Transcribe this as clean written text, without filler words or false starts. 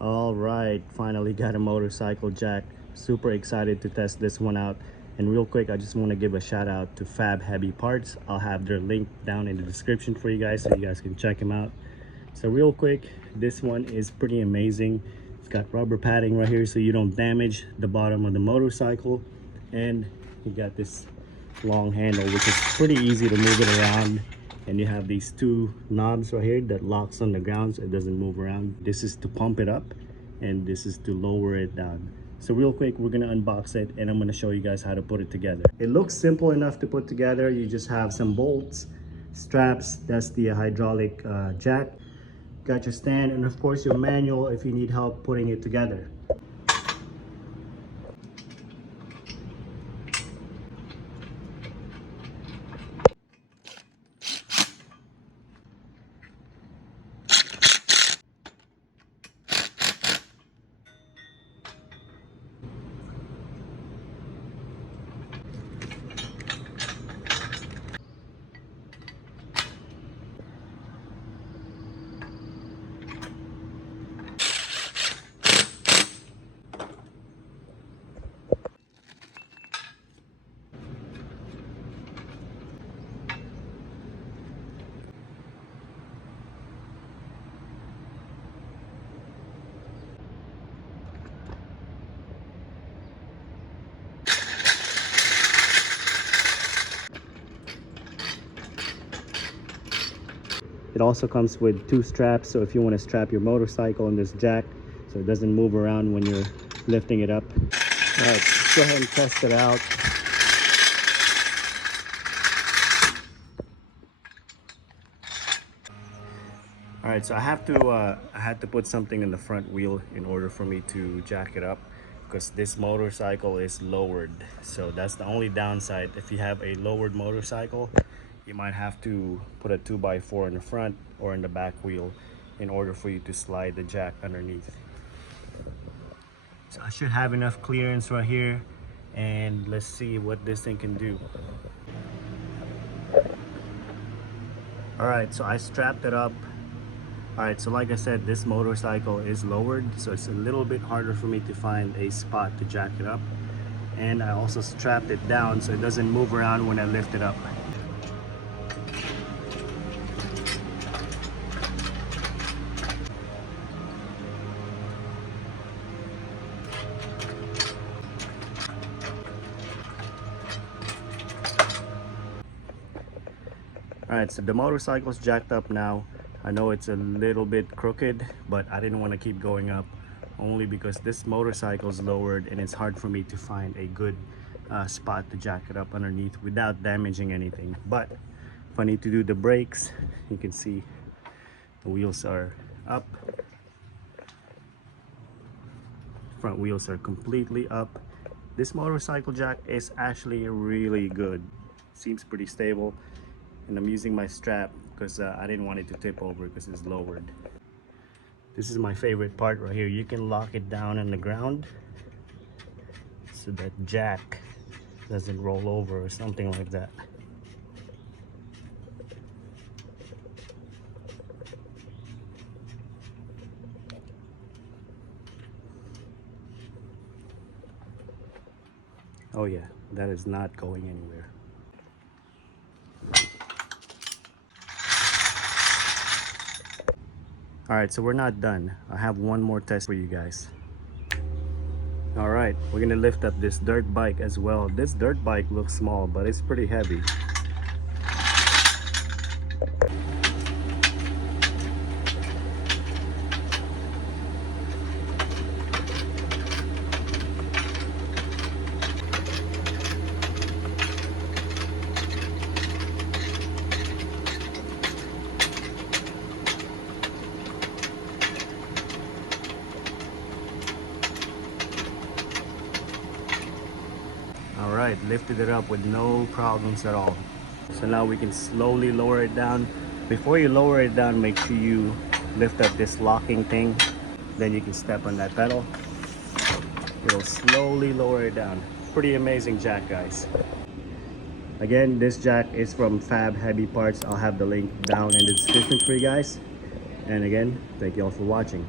All right, finally got a motorcycle jack. Super excited to test this one out. And real quick, I just want to give a shout out to Fab Heavy Parts. I'll have their link down in the description for you guys so you guys can check them out. So real quick, this one is pretty amazing. It's got rubber padding right here so you don't damage the bottom of the motorcycle. And you got this long handle, which is pretty easy to move it around. And you have these two knobs right here that locks on the ground so it doesn't move around. This is to pump it up and this is to lower it down. So real quick, we're gonna unbox it and I'm gonna show you guys how to put it together. It looks simple enough to put together. You just have some bolts, straps, that's the hydraulic jack. Got your stand and of course your manual if you need help putting it together. It also comes with two straps, so if you want to strap your motorcycle on this jack so it doesn't move around when you're lifting it up. All right, let's go ahead and test it out. All right, so I had to put something in the front wheel in order for me to jack it up because this motorcycle is lowered. So that's the only downside. If you have a lowered motorcycle, you might have to put a 2x4 in the front or in the back wheel in order for you to slide the jack underneath. So I should have enough clearance right here, and let's see what this thing can do. All right, so I strapped it up. All right, so like I said, this motorcycle is lowered, so it's a little bit harder for me to find a spot to jack it up. And I also strapped it down so it doesn't move around when I lift it up. All right, so the motorcycle's jacked up now. I know it's a little bit crooked, but I didn't want to keep going up only because this motorcycle's lowered and it's hard for me to find a good spot to jack it up underneath without damaging anything. But if I need to do the brakes, you can see the wheels are up. Front wheels are completely up. This motorcycle jack is actually really good. Seems pretty stable. And I'm using my strap because I didn't want it to tip over because it's lowered. This is my favorite part right here. You can lock it down on the ground so that jack doesn't roll over or something like that. Oh yeah, that is not going anywhere. All right, so we're not done. I have one more test for you guys. All right, we're gonna lift up this dirt bike as well. This dirt bike looks small, but it's pretty heavy. All right, lifted it up with no problems at all. So now we can slowly lower it down. Before you lower it down, make sure you lift up this locking thing. Then you can step on that pedal. It'll slowly lower it down. Pretty amazing jack, guys. Again, this jack is from Fab Heavy Parts. I'll have the link down in the description for you guys. And again, thank you all for watching.